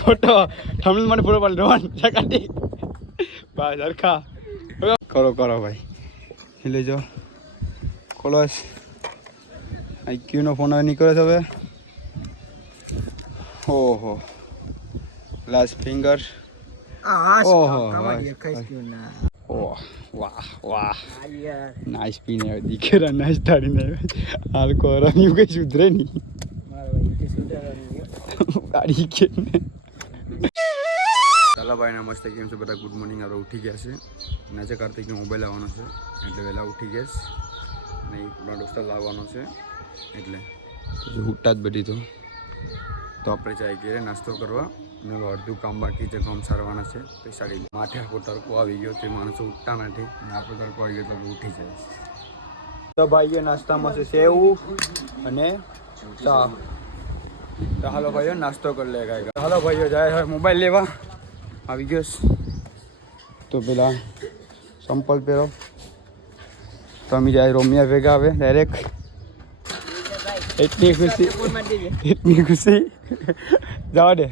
Photo thumbnail માટે photo પાડી રોહન સકાટી બસ હરખા કરો કરો ભાઈ એટલે જો કોલસ આઈક્યુનો ફોન હવે નીકળે છે હવે ઓહો લાસ્ટ ફિંગર ઓહો વાહ વાહ નાઈસ પીને આવ્યો દીકરા નાઈસ તારીને હાલ કોરાની કઈ સુધરે નહીં ગાડી કે ચાલો ભાઈ નમસ્તે કેમ છો બધા ગુડ મોર્નિંગ આપણે ઉઠી ગયા છે નાચે કાર્તિકનો મોબાઈલ આવવાનો છે એટલે વહેલા ઉઠી ગયા છે અને આપણા દોસ્ત લાવવાનો છે એટલે ઉઠતા જ બધી તો આપણે જાય ઘેરે નાસ્તો કરવા અને અડધું કામ બાકી છે કામ સારવાના છે પૈસા લઈ માથે આખો તડકો આવી ગયો તે માણસો ઉઠતા નથી અને આપણે તડકો આવી ગયો તો ઉઠી જાય તો ભાઈઓ નાસ્તામાં છે સેવ અને ચા તો હાલો ભાઈઓ નાસ્તો કરી લે ગાય હાલો ભાઈઓ જાય હવે મોબાઈલ લેવા આવી ગયો તો પેલા સંપલ પહેરો તો અમે જાય રોમિયા ભેગા આવે ડાયરેક્ટ એટલી ખુશી જવા દે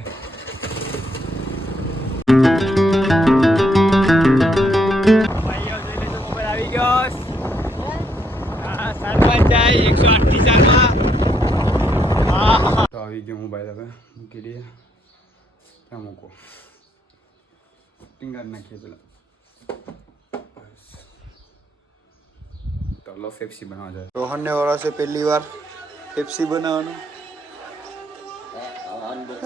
ભાઈઓ જોઈ લેજો મોબાઈલ આવી ગયો હા 108 તો આવી ગયો મોબાઈલ હવે મૂકી દઈએ ત્યાં મૂકો ટીંગાર નાખીએ પેલા તો લો પેપ્સી બનાવવા જાય રોહનને વરાશે પહેલી વાર પેપ્સી બનાવવાનું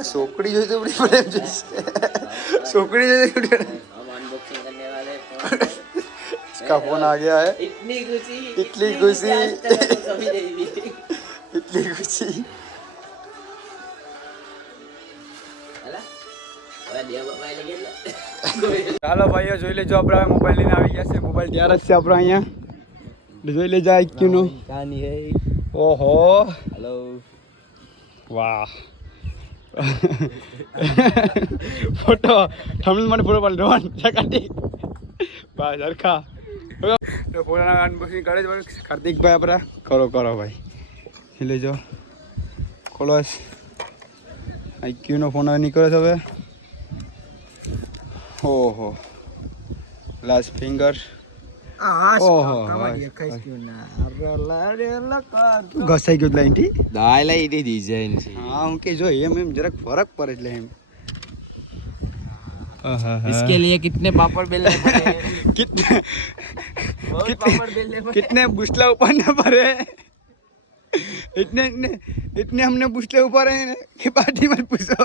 सोकड़ी जो तो बड़ी प्रेम जैसे सोकड़ी जो इसका फोन आ गया है इतनी खुशी ચાલો ભાઈઓ જોઈ લેજો આપણે મોબાઈલ લઈને આવી ગયા છે મોબાઈલ તૈયાર જ છે આપણે અહીંયા જોઈ લેજો આઈક્યુ નો ઓહો હેલો વાહ ફોટો થંબનેલ માટે ફોટો પાડી રોહન સકાટી બસ હરખા તો ફોટાના અનબોક્સિંગ કરે છે કાર્તિકભાઈ આપણા કરો કરો ભાઈ એટલે જો કોલસ આઈક્યુનો ફોન હવે નીકળે છે હવે ઓહો લાસ્ટ ફિંગર ઓહો ઘસાઈ ગયો લાઈનથી દાયલા ઈડી ડિઝાઇન છે હા હું કે જો એમ જરાક ફરક પડે એટલે એમ इसके लिए कितने पापड़ बेलने पड़े कितने बुसला उपाड़ना पड़े इतने हमने बुसले ऊपर है कि पार्टी मत पूछो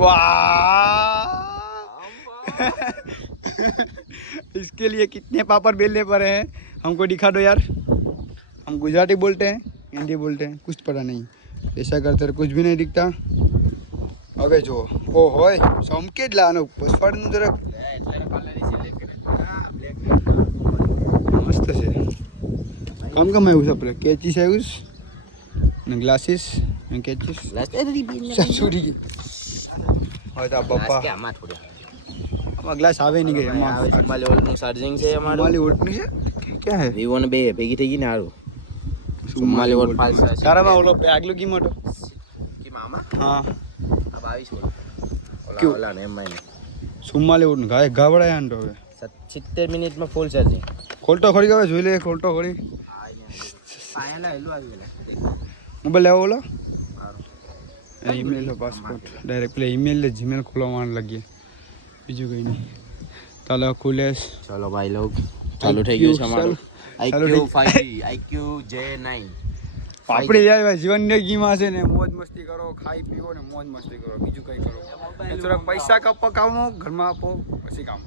वाह इसके लिए कितने पापड़ बेलने पड़े हैं हमको दिखा दो यार हम गुजराती बोलते हैं हिंदी बोलते हैं कुछ पता नहीं ऐसा करते कुछ भी नहीं दिखता હવે જો ઓ હોય સમકે જ લાનો પસવાડનું જરાક મસ્ત છે કમ આવ્યું છે આપણે કેચીસ આવ્યું ને ગ્લાસીસ ને કેચીસ છોડી ગઈ હવે તો પપ્પા આમાં ગ્લાસ આવે નહીં ગઈ એમાં માલી ઓલ્ડનું ચાર્જિંગ છે અમારું માલી ઓલ્ડનું છે ક્યાં હે વિવો ને બે ભેગી થઈ ગઈ ને હારું માલી ઓલ્ડ ફાસ્ટ છે તારામાં ઓલો આગલો કી મોટો કી મામા હા આ 22 ઓલા ઓલા ને એમ ને સુમાલે ઓન ગાય ગાવડા આંડો હવે 70 મિનિટમાં ફૂલ ચાર્જિંગ ખોલતો ખોલી ગયો જોઈ લે ખોલતો ખોલી પાયાલા હેલો આવી ગયેલા મોબાઈલ લેવો ઓલો email passport direct play email Gmail ખોલવાનું લાગીએ બીજું કંઈ નહીં ચાલો ખુલે ચલો ભાઈ લોગ ચાલુ થઈ ગયું છે અમારું IQ 5G IQ J9 આપણે જાય જીવનની ગીમાં છે ને મોજ મસ્તી કરો ખાઈ પીવો ને મોજ મસ્તી કરો બીજું કંઈ કરો થોડાક પૈસા કમાવો ઘરમાં આપો પછી કામ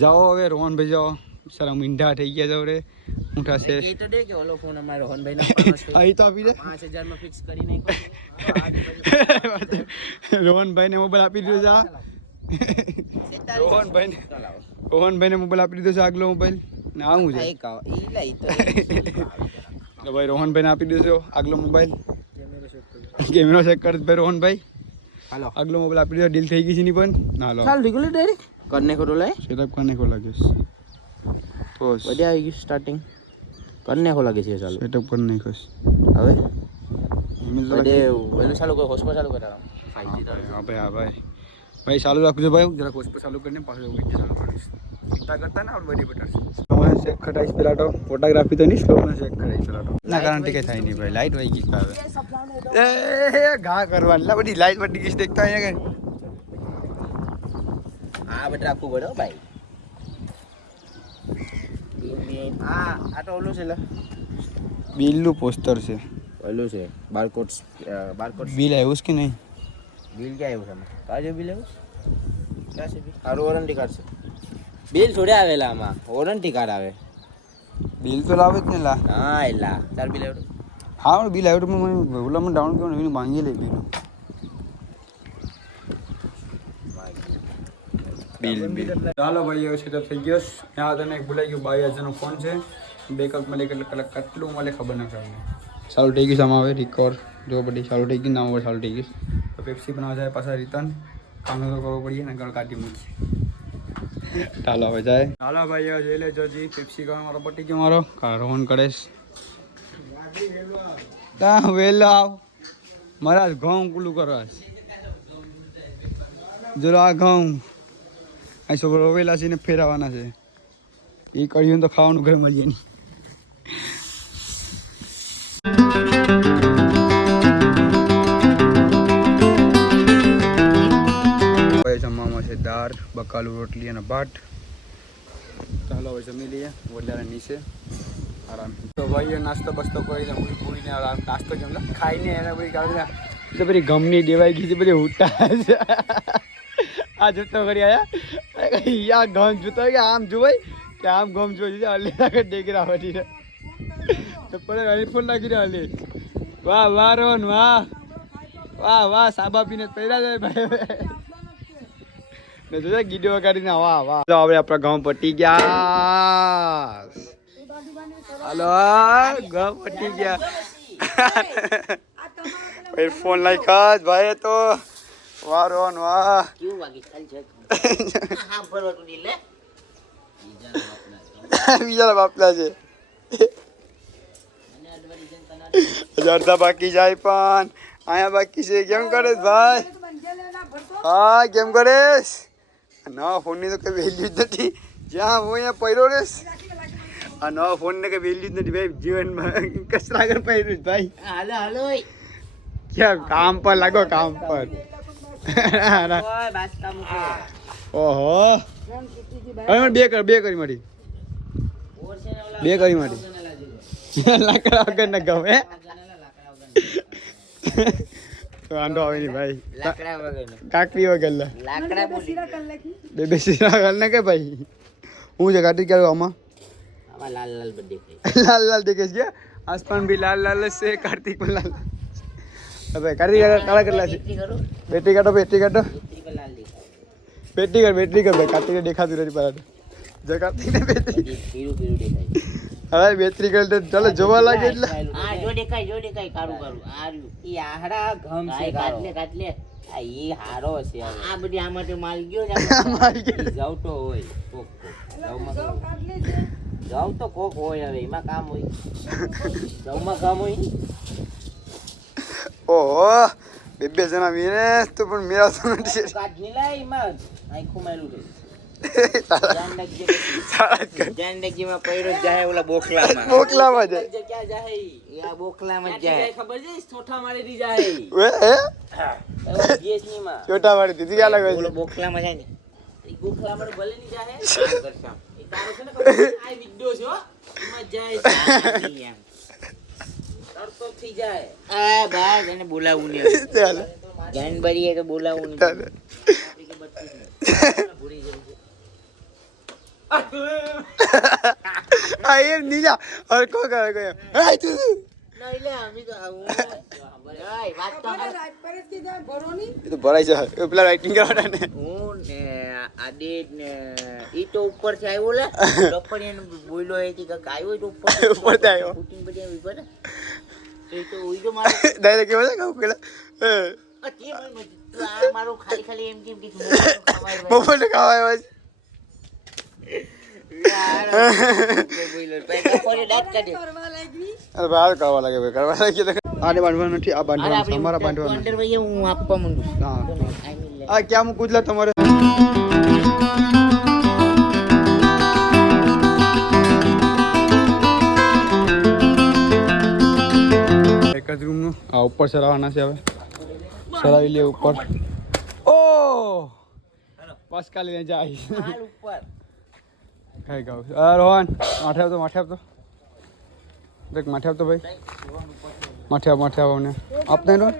જાઓ હવે રોહનભાઈ જાઓ સારા મીંઢા થઈ ગયા જાવ રે ઊંઠા છે એ તો દે કે ઓલો ફોન અમારે રોહનભાઈ નો અહીં તો આપી દે 5000 માં ફિક્સ કરી નાખો રોહનભાઈને મોબાઈલ આપી દીધો જા રોહનભાઈને મોબાઈલ આપી દીધો છે આગલો મોબાઈલ ને આવું છે ભાઈ રોહનભાઈને આપી દીધો આગલો મોબાઈલ કેમેરો ચેક કર ભાઈ રોહનભાઈ હાલો આગલો મોબાઈલ આપી દીધો ડીલ થઈ ગઈ છે ની પણ ના હાલો ચાલ રેગ્યુલર ડાયરેક્ટ કરને કો લાય સેટઅપ કરને કો લાગ્યો તો બધી આવી ગઈ સ્ટાર્ટિંગ કરને ખો લાગે છે ચાલુ સેટઅપ કરી નાખોસ હવે ઈમેલ તો બધે વેલું ચાલુ કર હોસ્પો ચાલુ કર 5G ચાલુ હા ભાઈ ચાલુ રાખજો ભાઈ જરા કોસ્ટ ચાલુ કરીને પાછો વિડીયો ચાલુ કરીશ કરતા ને આપણે બધી બતાવશે તમારે ચેક ખટાઈશ પેલા તો ફોટોગ્રાફી તો નહીં સ્લોમાં ચેક કરાઈશ પેલા તો ના કારણ કે થાય નહીં ભાઈ લાઈટ વહી ગઈ આવે એ ઘા કરવાની લા બધી લાઈટ બધી ગઈ દેખતા અહીંયા કઈ આ બટ રાખવું પડે હો ભાઈ આ તો ઓલું છે લે બિલનું પોસ્ટર છે ઓલું છે બારકોડ બિલ આવ્યું છે કે નહીં બિલ ક્યાં આવ્યું છે કાજો બિલ આવ્યું ક્યાં છે બિલ સારું વોરંટી કાર્ડ છે બિલ થોડે આવેલા આમાં વોરંટી કાર્ડ આવે બિલ તો લાવે જ ને લા હા એલા તાર બિલ આવ્યું હા બિલ આવ્યું તો મને ઓલામાં ડાઉન કરવાનું એનું માંગી લે બિલ ચાલો ભાઈ હવે સેટઅપ થઈ ગયો ત્યાં તને એક ભૂલાઈ ગયું 22,000નો ફોન છે બેકઅપ મળે કેટલે કલાક કેટલું મળે ખબર નથી આપણને ચાલુ થઈ ગયું આમાં હવે રિકોર્ડ જો બધી ચાલુ થઈ ગયું નામ હવે ચાલુ થઈ ગયું તો પેપ્સી બનાવવા જાય પાછા રિટર્ન કામ તો કરવો પડીએ ને ગળ કાઢી મૂકીએ ચાલો હવે જાય ચાલો ભાઈ હવે જઈ લેજો જી પેપ્સી કરવા મારો પટી ગયો મારો રોહન કરેશ તા વેલો આવ મારા ઘઉં કુલું કરવા જરો આ ઘઉં આ છોકરો રોવેલા છે ને ફેરવવાના છે એ કર્યું તો ખાવાનું ઘરે મળીએ નહીં જમવામાં છે દાળ બકાલું રોટલી અને ભાત ચાલો હવે જમી લઈએ વડાલા નીચે આરામ તો ભાઈ નાસ્તો બસ્તો કરીને હું પૂરીને આરામ નાસ્તો કેમ ખાઈને એને બધી કાઢી તો બધી ગમની દેવાઈ ગઈ છે બધી ઉઠા છે આ જૂતો કરી આયા આ ગમ જૂતો કે આમ જોવાય કે આમ ગમ જોઈ અલી આગળ ડેગરા વધી ને તો પડે આઈફોન નાખી રહ્યા અલી વાહ વાહ રોન વાહ વાહ વાહ સાબા પીને પહેર્યા જાય ભાઈ ને જોજે ગીડો કાઢીને વાહ વાહ તો આપણે આપણા ગામ પટી ગયા હાલો ગામ પટી ગયા ભાઈ ફોન લાઈક ભાઈ તો વાહ રોન વાહ કેવું વાગી ચાલ છે હા ભરવા તું લે બીજા બાપલા છે અડધા બાકી જાય પણ અહીંયા બાકી છે કેમ કરે ભાઈ હા કેમ કરેશ નવા ફોનની તો કઈ વેલ્યુ જ નથી જ્યાં હું અહીંયા પહેરો રેસ આ નવા ફોનને કઈ વેલ્યુ જ નથી ભાઈ જીવનમાં કચરા આગળ પહેર્યું જ ભાઈ હાલો હાલો ક્યાં કામ પર લાગો કામ પર ઓહો હવે બે કરી મારી લાકડા વગર ના ગમે વાંધો આવે નહીં ભાઈ કાકરી વગર બે શીરા કર ને કે ભાઈ હું છે કાટી ક્યારે આમાં લાલ લાલ બધે લાલ લાલ દેખે છે આસમાન ભી લાલ લાલ છે કાર્તિક પણ લાલ હવે કાર્તિક કાળા કેટલા છે બેટરી કાઢો બેટરી કર ભાઈ કાર્તિક દેખાતું નથી પર જો કાર્તિક ને બેટરી હવે બેટરી કર તો ચાલો જોવા લાગે એટલે આ જો દેખાય કારું આ ઈ આહડા ઘમ છે કાટલે આ ઈ હારો છે આ બધી આમાં તો માલ ગયો જાવ તો હોય કોક જાવ તો કોક હોય હવે એમાં કામ હોય જાવમાં કામ હોય ઓહો બે જણા વીને તો પણ મેરા તો નથી કાટ નીલાય એમાં આખું માયલું છે જાનડગીમાં પૈરો જાય ઓલા બોખલામાં જાય ક્યાં જાય આ બોખલામાં જાય ખબર છે છોટા મારી દી જાય જીએસની માં છોટા મારી દીધી ક્યાં લાગે ઓલો બોખલામાં જાય ને એ બોખલામાં ભલે ની જાય કરશા એ તારો છે ને આ વિડિયો છે એમાં જાય એમ તડતો થઈ જાય આ ભાઈ એને બોલાવું નહીં ચાલો જાનબરી એ તો બોલાવું નહીં ભૂલી જવું આ એમ નીલા હરકો કરે ગયો હાય તું નહીં લે અમે તો આવું ભાઈ વાત તો એ તો ભરાઈ જાય એ પેલા રાઇટિંગ કરવાના ને હું ને આદિત ને ઈ તો ઉપર થી આવ્યો લે લપડિયાને બોલ્યો એ કે આવ્યો તો ઉપર થી આવ્યો શૂટિંગ બધી આવી પર એ તો ઓઈ તો મારો ડાયરેક્ટ કેવો છે કહું પેલા મારો ખાલી એમ કેમ કે મોબાઈલ ખાવા આવ્યો છે અરે બહાર કરવા લાગે ભાઈ, કરવા લાગે તો આને બાંધવાનું નથી, આ બાંધવાનું અમારા બાંધવાનું અંદર ભાઈ હું આપવા માંડું. હા આ ક્યાં મૂકું એટલે તમારે એક જ રૂમનું આ ઉપર સરાવવાના છે. હવે સરાવી લે ઉપર. ઓ બસ કાલે જાય હાલ ઉપર કઈ ગાવ રોહન માથે આપતો દેખ માથે આપતો ભાઈ માથે આવો ને આપને રોહન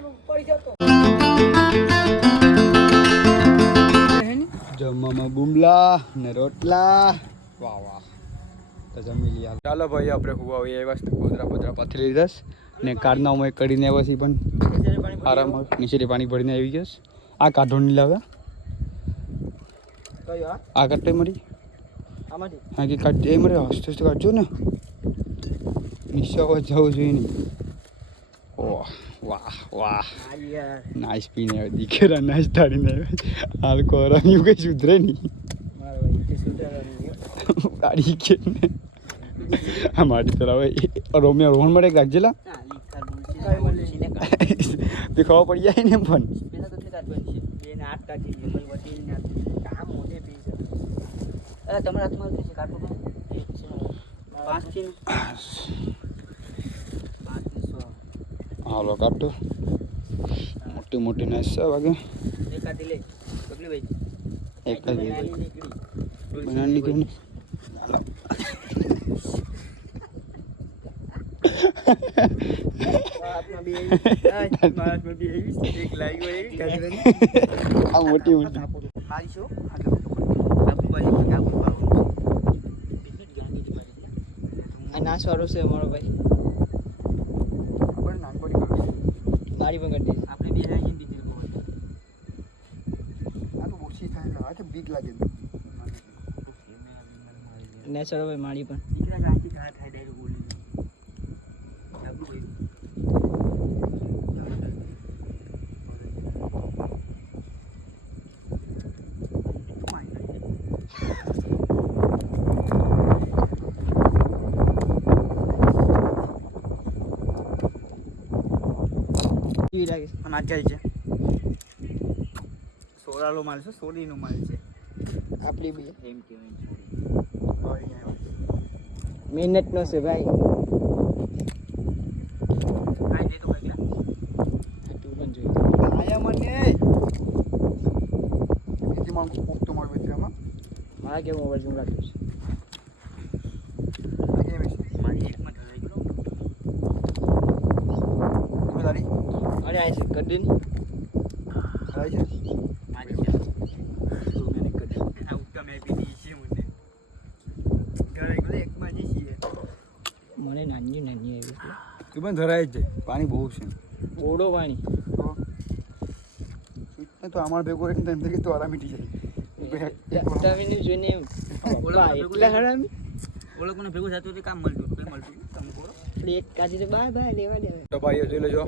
જમવામાં બુમલા ને રોટલા. વાહ વાહ તો જમી લીધા. ચાલો ભાઈ આપણે હુવા આવીએ એ વસ્તુ ગોદરા પાથરી લીધા ને કારના અમે કરીને આવ્યા છીએ પણ આરામ નીચેથી પાણી ભરીને આવી ગયા. આ કાઢો નહીં લાવે આ કાઢતો મરી હા કે કાઢ એ મરે હસ્તે હસ્તે કાઢજો ને નીચે જવું જોઈએ નહીં. ઓહ વાહ વાહ નાઈસ પીને આવે દીકરા નાઈસ ધાડીને આવે. હાલ કોરાની કઈ સુધરે નહીં ગાડી કે આ માટી તરાવે રોમિયા રોહન મળે રાખજેલા તે ખબર પડી જાય ને પણ તમારા હાથમાં કાઢો હાલો કાઢતો મોટી નાઈસ છે વાગે એક જ બનાવી નીકળ્યું ને આ મોટી નાશ વાળો છે અમારો ભાઈ ગાડી પણ કરી દઈશ આપણે બે ઓછી થાય બીક લાગે નેચર ભાઈ મારી પણ છે સોરાલો માલ છે સોડીનો માલ છે આપણી બી એમ મહેનત નો છે ભાઈ તું પણ જોઈ આયા મને બીજી માં કોકતો માર બેઠામાં મારા કેવું મોબાઈલ હું રાખ્યું છે મારી એકમાં ધરાઈ ગયો તમે દાડી અરે આ છે કદી ની ધરાઈ છે મારી છે તો મેને કદી આ ઉત્તમ એ બી છે મને ઘરે ગલે એકમાં જ છે મને નાની એવી તું પણ ધરાઈ જ પાણી બહુ છે ઓડો પાણી તો અમાર ભેગો એક તેમ કે તો આરામ મીટી જાય તમે જોઈને એટલા હરામી ઓલો કોને ભેગું થતું હતું કામ મળતું તમે બોલો એક કાજી તો બાય લેવા દે તો ભાઈઓ જોઈ લેજો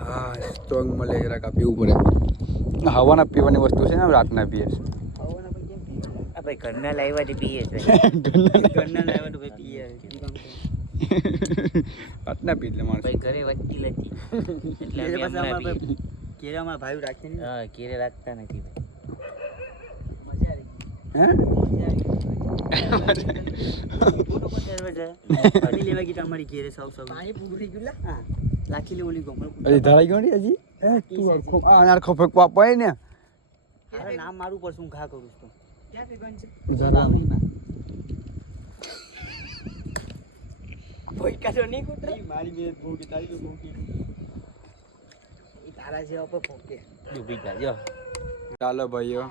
હા સ્ટ્રોંગ મળે જરાક આ પીવું પડે હવાના પીવાની વસ્તુ છે ને રાતના પીએ છે આ ભાઈ ઘરના લાવ્યા પીએ છે ઘરના લાવ્યા તો ભાઈ પીએ રાતના પી એટલે માણસ ભાઈ ઘરે વચ્ચી લતી એટલે અમે હમણાં પીએ. કેરામાં ભાઈ રાખીને હા કેરે રાખતા નથી ભાઈ હે પાણી લેવા ગઈ તમારી ઘેરે સૌ પાણી પૂરું થઈ ગયું હા લાખી લે ઓલી ગમણ હજી ધરાઈ ગયો ને હજી તું આ નાર ખોફક પાપાય ને અરે નામ મારું પર શું ઘા કરું છું ક્યાં પીવાનું છે ગોદાવરીમાં ભોયકા તો નહીં કૂટરી મારી બે ભોકી તારી તો ભોકી એ તારા જેવા પર ભોકે ડૂબી જાય ચાલો ભાઈઓ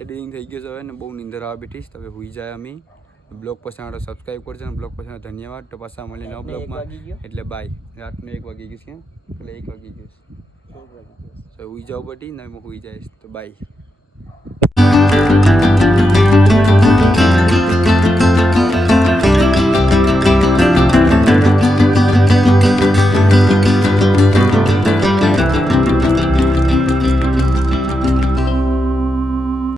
એડિટિંગ થઈ ગયું છે હવે ને બહુ નીંદર આવે બેઠીશ તો હવે હુઈ જાય અમે બ્લોગ પસંદ આવે સબસ્ક્રાઈબ કરજો અને બ્લોગ પસંદ ધન્યવાદ તો પાછા મળીએ નવા બ્લોગમાં એટલે બાય રાતનું 1 વાગી ગયું છે એટલે 1 વાગી ગયું છે તો હુઈ જાવ બટી ને હું હુઈ જઈશ તો બાય